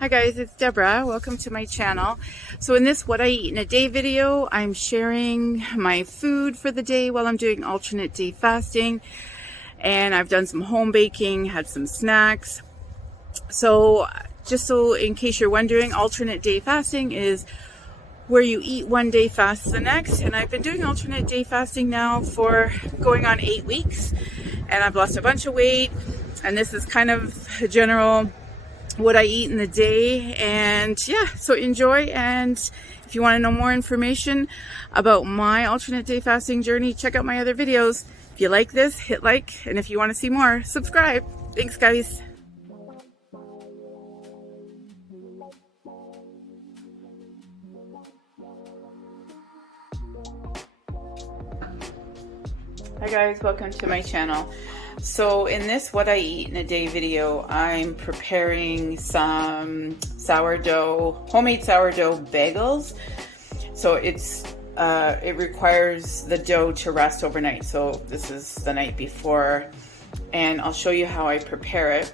Hi guys, it's Deborah. Welcome to my channel. So in this What I Eat in a Day video, I'm sharing my food for the day while I'm doing alternate day fasting. And I've done some home baking, had some snacks. So just so in case you're wondering, alternate day fasting is where you eat one day, fast the next. And I've been doing alternate day fasting now for going on 8 weeks. And I've lost a bunch of weight. And this is kind of a general what I eat in the day, and yeah, so enjoy. And if you want to know more information about my alternate day fasting journey, check out my other videos. If you like this, hit like, and if you want to see more, subscribe. Thanks guys. Hi guys, welcome to my channel. So in this What I Eat in a Day video, I'm preparing some homemade sourdough bagels. So it requires the dough to rest overnight. So this is the night before, and I'll show you how I prepare it.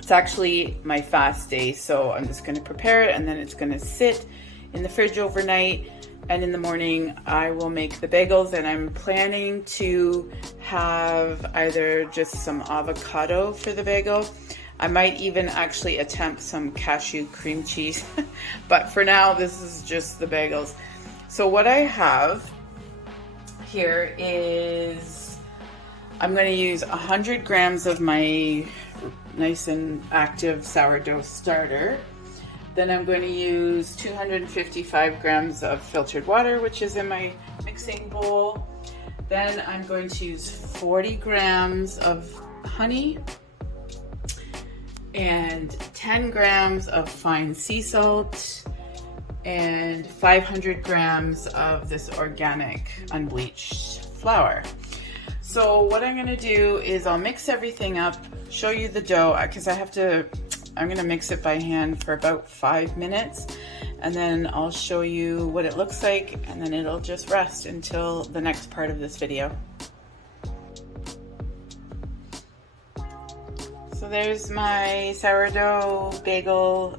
It's actually my fast day, so I'm just going to prepare it, and then it's going to sit in the fridge overnight. And in the morning, I will make the bagels, and I'm planning to have either just some avocado for the bagel. I might even actually attempt some cashew cream cheese, but for now, this is just the bagels. So what I have here is, I'm going to use 100 grams of my nice and active sourdough starter. Then I'm going to use 255 grams of filtered water, which is in my mixing bowl. Then I'm going to use 40 grams of honey and 10 grams of fine sea salt and 500 grams of this organic unbleached flour. So what I'm going to do is I'll mix everything up, show you the dough, because I'm going to mix it by hand for about 5 minutes, and then I'll show you what it looks like, and then it'll just rest until the next part of this video. So there's my sourdough bagel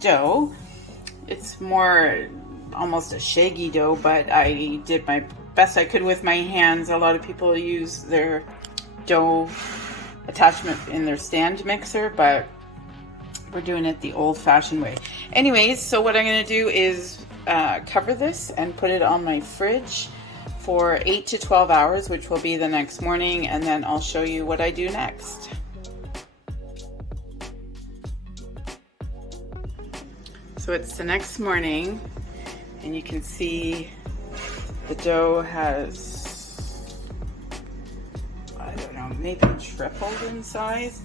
dough. It's more almost a shaggy dough, but I did my best I could with my hands. A lot of people use their dough attachment in their stand mixer, but we're doing it the old-fashioned way. Anyways, so what I'm going to do is cover this and put it on my fridge for 8 to 12 hours, which will be the next morning, and then I'll show you what I do next. So it's the next morning, and you can see the dough has, I don't know, maybe tripled in size.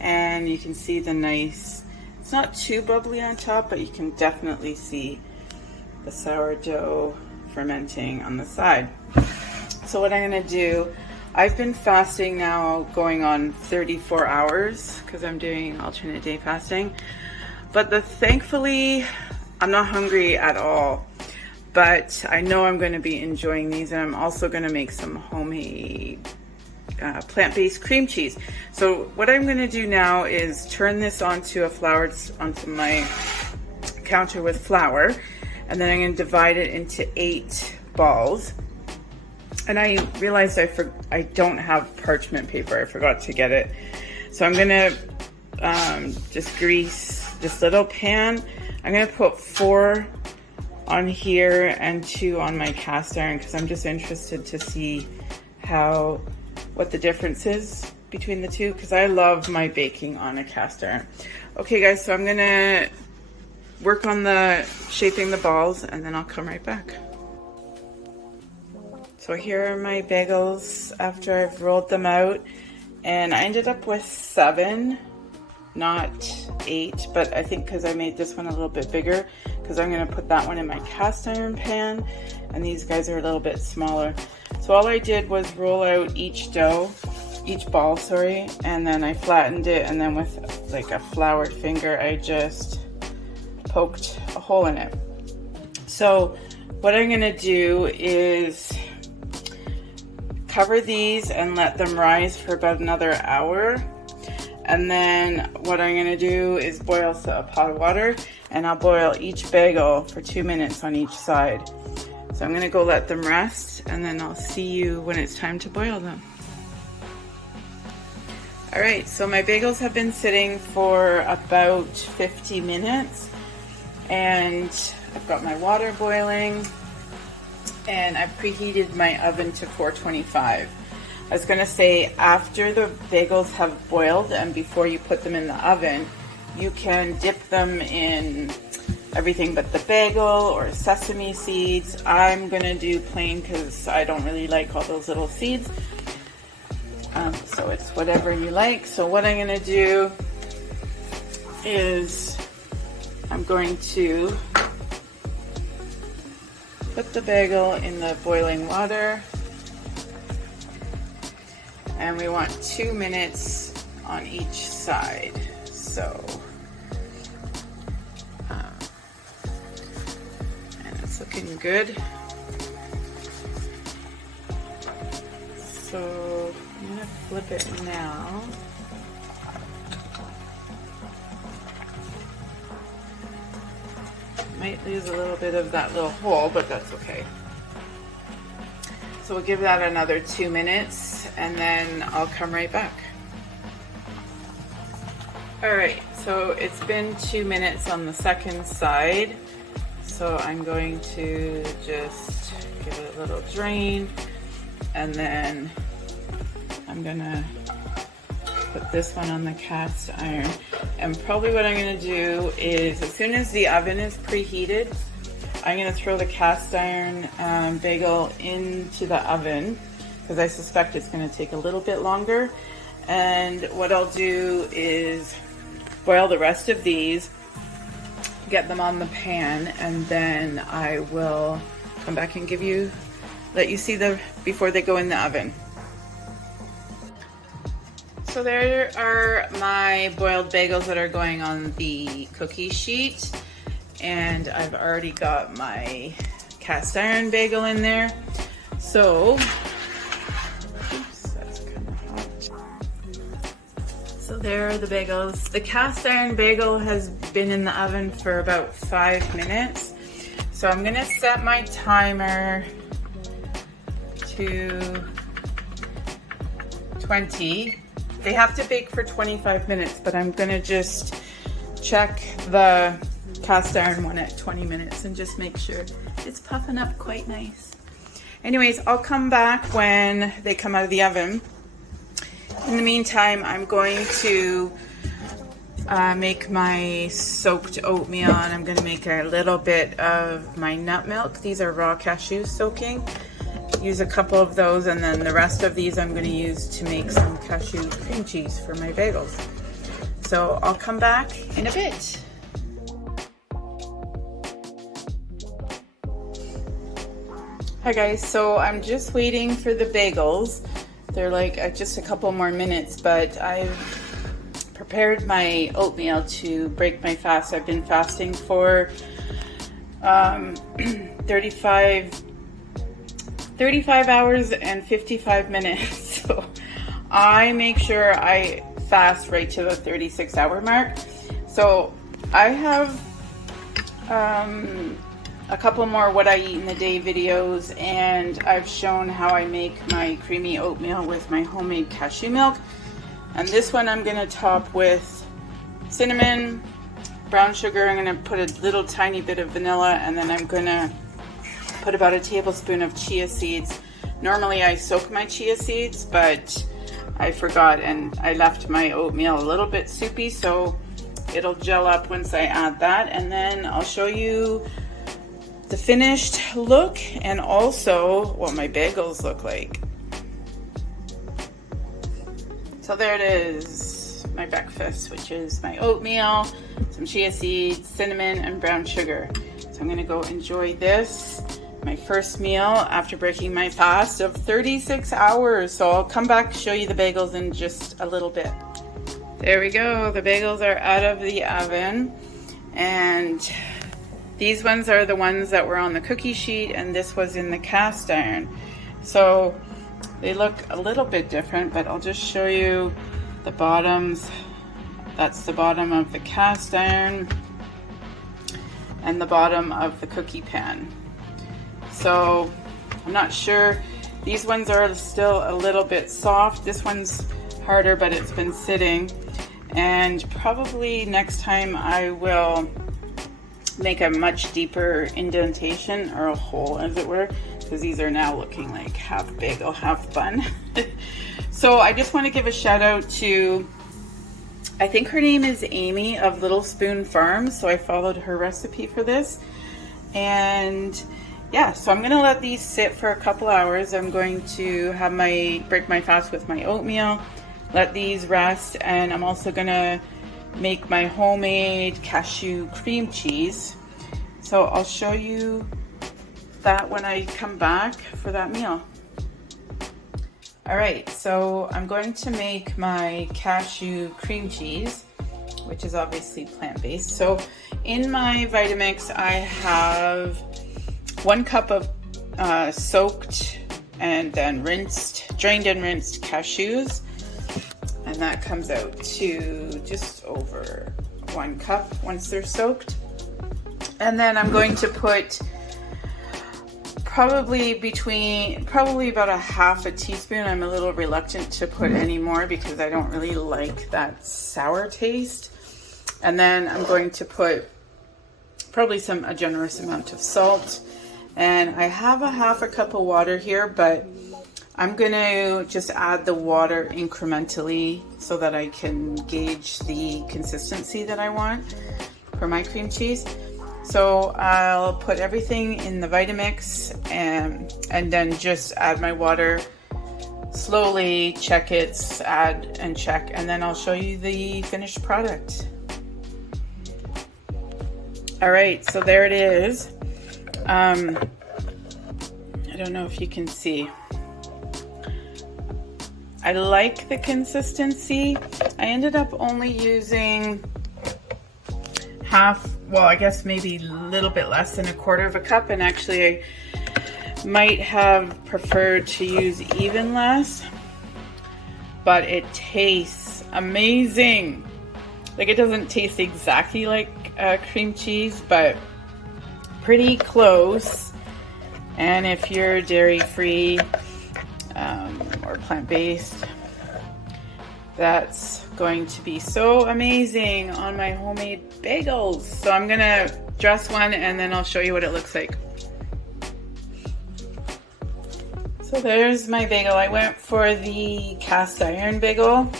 And you can see the nice, it's not too bubbly on top, but you can definitely see the sourdough fermenting on the side. So what I'm going to do, I've been fasting now going on 34 hours because I'm doing alternate day fasting. But thankfully, I'm not hungry at all. But I know I'm going to be enjoying these, and I'm also going to make some homemade plant-based cream cheese. So what I'm going to do now is turn this onto onto my counter with flour, and then I'm going to divide it into 8 balls. And I realized I don't have parchment paper. I forgot to get it. So I'm going to just grease this little pan. I'm going to put 4 on here and 2 on my cast iron, because I'm just interested to see what the difference is between the two, because I love my baking on a cast iron. Okay guys, so I'm gonna work on shaping the balls, and then I'll come right back. So here are my bagels after I've rolled them out, and I ended up with 7, not 8, but I think because I made this one a little bit bigger, because I'm gonna put that one in my cast iron pan, and these guys are a little bit smaller. So all I did was roll out each ball, and then I flattened it, and then with like a floured finger, I just poked a hole in it. So what I'm gonna do is cover these and let them rise for about another hour, And then what I'm gonna do is boil a pot of water, and I'll boil each bagel for 2 minutes on each side. So I'm gonna go let them rest, and then I'll see you when it's time to boil them. All right, so my bagels have been sitting for about 50 minutes, and I've got my water boiling, and I've preheated my oven to 425. I was gonna say, after the bagels have boiled and before you put them in the oven, you can dip them in everything but the bagel or sesame seeds. I'm gonna do plain because I don't really like all those little seeds. So it's whatever you like. So what I'm gonna do is I'm going to put the bagel in the boiling water. And we want 2 minutes on each side. So, and it's looking good. So I'm gonna flip it now. Might lose a little bit of that little hole, but that's okay. So we'll give that another 2 minutes, and then I'll come right back. All right, so it's been 2 minutes on the second side. So I'm going to just give it a little drain, and then I'm gonna put this one on the cast iron. And probably what I'm gonna do is, as soon as the oven is preheated, I'm gonna throw the cast iron bagel into the oven because I suspect it's gonna take a little bit longer. And what I'll do is boil the rest of these, get them on the pan, and then I will come back and let you see before they go in the oven. So there are my boiled bagels that are going on the cookie sheet. And I've already got my cast iron bagel in there. So, oops, that's kind of hot. So there are the bagels. The cast iron bagel has been in the oven for about 5 minutes. So I'm gonna set my timer to 20. They have to bake for 25 minutes, but I'm gonna just check the cast iron one at 20 minutes and just make sure it's puffing up quite nice. Anyways, I'll come back when they come out of the oven. In the meantime, I'm going to make my soaked oatmeal, and I'm going to make a little bit of my nut milk. These are raw cashews soaking. Use a couple of those, and then the rest of these I'm going to use to make some cashew cream cheese for my bagels. So I'll come back in a bit. Hi guys, so I'm just waiting for the bagels. They're like just a couple more minutes, but I've prepared my oatmeal to break my fast. I've been fasting for 35 hours and 55 minutes. So I make sure I fast right to the 36-hour mark. So I have a couple more what I eat in the day videos, and I've shown how I make my creamy oatmeal with my homemade cashew milk. And this one I'm gonna top with cinnamon, brown sugar. I'm gonna put a little tiny bit of vanilla, and then I'm gonna put about a tablespoon of chia seeds. Normally I soak my chia seeds, but I forgot and I left my oatmeal a little bit soupy, so it'll gel up once I add that. And then I'll show you the finished look and also what my bagels look like. So there it is, my breakfast, which is my oatmeal, some chia seeds, cinnamon, and brown sugar. So I'm gonna go enjoy this, my first meal after breaking my fast of 36 hours. So I'll come back, show you the bagels in just a little bit. There we go, the bagels are out of the oven, and these ones are the ones that were on the cookie sheet, and this was in the cast iron. So they look a little bit different, but I'll just show you the bottoms That's the bottom of the cast iron and the bottom of the cookie pan. So I'm not sure. These ones are still a little bit soft. This one's harder, but it's been sitting. And probably next time I will make a much deeper indentation, or a hole as it were, because these are now looking like half bagel, half bun. So I just want to give a shout out to, I think her name is Amy of Little Spoon Farms. So I followed her recipe for this. And yeah, so I'm gonna let these sit for a couple hours. I'm going to have break my fast with my oatmeal, let these rest, and I'm also gonna make my homemade cashew cream cheese. So I'll show you that when I come back for that meal. All right, so I'm going to make my cashew cream cheese, which is obviously plant-based. So in my Vitamix, I have 1 cup of soaked and then drained and rinsed cashews. And that comes out to just over 1 cup once they're soaked. And then I'm going to put probably about a half a teaspoon. I'm a little reluctant to put any more because I don't really like that sour taste. And then I'm going to put probably a generous amount of salt. And I have a half a cup of water here, but I'm gonna just add the water incrementally so that I can gauge the consistency that I want for my cream cheese. So I'll put everything in the Vitamix and then just add my water slowly, check it, add and check, and then I'll show you the finished product. All right, so there it is. I don't know if you can see. I like the consistency. I ended up only using I guess maybe a little bit less than 1/4 of a cup, and actually I might have preferred to use even less, but it tastes amazing. Like, it doesn't taste exactly like cream cheese, but pretty close. And if you're dairy-free or plant-based, that's going to be so amazing on my homemade bagels. So I'm gonna dress one and then I'll show you what it looks like. So there's my bagel. I went for the cast iron bagel,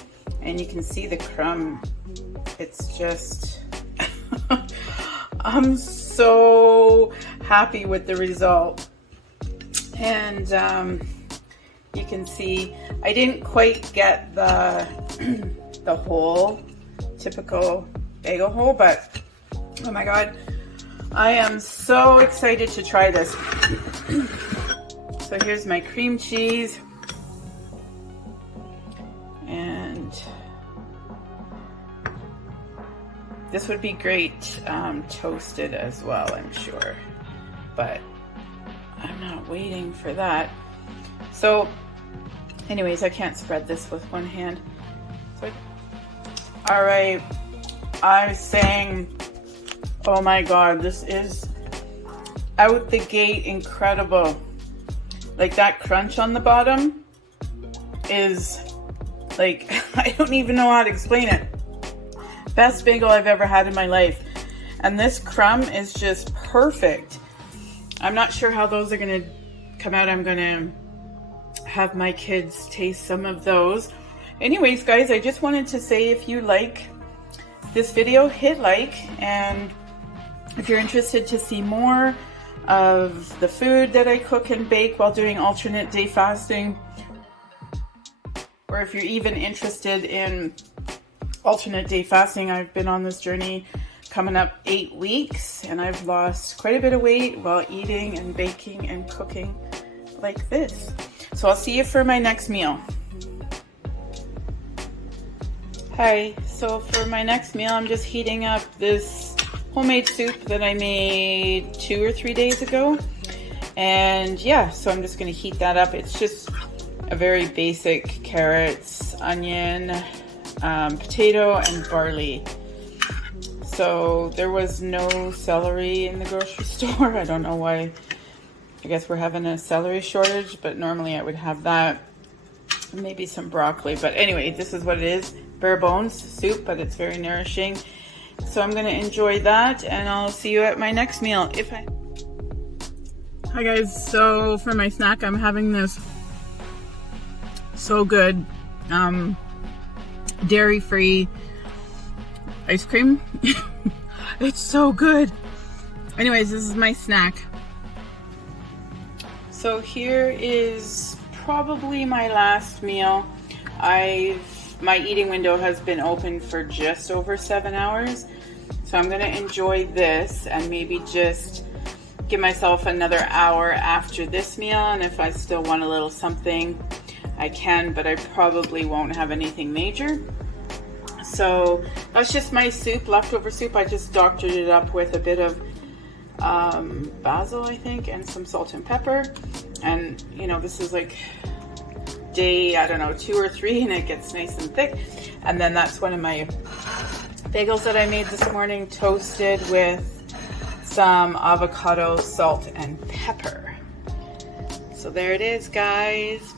and you can see the crumb. It's just, I'm so happy with the result. And you can see I didn't quite get the whole typical bagel hole, but oh my god, I am so excited to try this. So here's my cream cheese, and this would be great toasted as well, I'm sure, but I'm not waiting for that. So anyways, I can't spread this with one hand. So, all right, I was saying, oh my god, this is out the gate incredible. Like, that crunch on the bottom is like, I don't even know how to explain it. Best bagel I've ever had in my life. And this crumb is just perfect. I'm not sure how those are gonna come out. I'm gonna have my kids taste some of those. Anyways, guys, I just wanted to say, if you like this video, hit like, and if you're interested to see more of the food that I cook and bake while doing alternate day fasting, or if you're even interested in alternate day fasting, I've been on this journey coming up 8 weeks, and I've lost quite a bit of weight while eating and baking and cooking like this. So I'll see you for my next meal. Hi, so for my next meal, I'm just heating up this homemade soup that I made 2 or 3 days ago. And yeah, so I'm just gonna heat that up. It's just a very basic carrots, onion, potato, and barley. So there was no celery in the grocery store. I don't know why. I guess we're having a celery shortage, but normally I would have that. Maybe some broccoli. But anyway, this is what it is. Bare bones soup, but it's very nourishing. So I'm going to enjoy that, and I'll see you at my next meal. Hi guys, so for my snack I'm having this so good dairy-free ice cream. It's so good. Anyways, this is my snack. So here is probably my last meal. My eating window has been open for just over 7 hours. So I'm gonna enjoy this and maybe just give myself another hour after this meal. And if I still want a little something, I can, but I probably won't have anything major. So that's just my soup, leftover soup. I just doctored it up with a bit of basil, I think, and some salt and pepper. And you know, this is like day, I don't know, 2 or 3, and it gets nice and thick. And then that's one of my bagels that I made this morning, toasted with some avocado, salt, and pepper. So there it is, guys.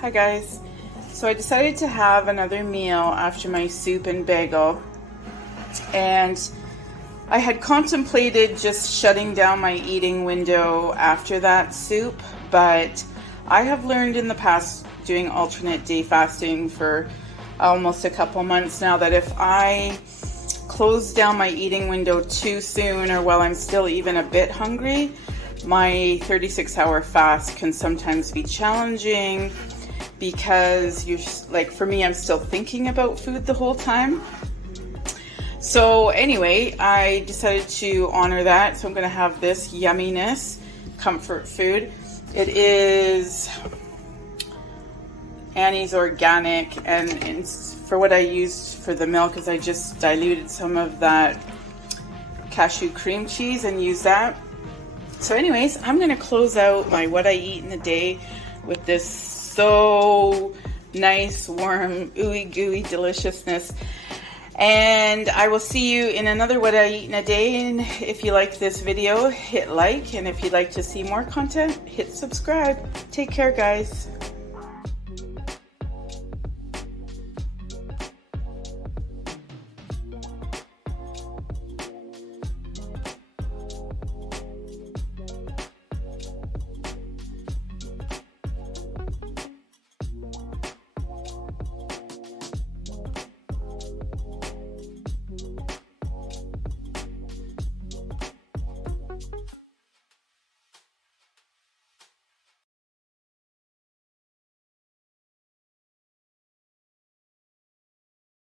Hi guys. So I decided to have another meal after my soup and bagel, and I had contemplated just shutting down my eating window after that soup, but I have learned in the past, doing alternate day fasting for almost a couple months now, that if I close down my eating window too soon, or while I'm still even a bit hungry, my 36-hour fast can sometimes be challenging, because you're like, for me, I'm still thinking about food the whole time. So anyway, I decided to honor that. So I'm gonna have this yumminess comfort food. It is Annie's Organic, and for what I used for the milk is I just diluted some of that cashew cream cheese and use that. So anyways, I'm gonna close out my what I eat in a day with this so nice, warm, ooey gooey deliciousness. And I will see you in another what I eat in a day. And if you like this video, hit like, and if you'd like to see more content, hit subscribe. Take care, guys.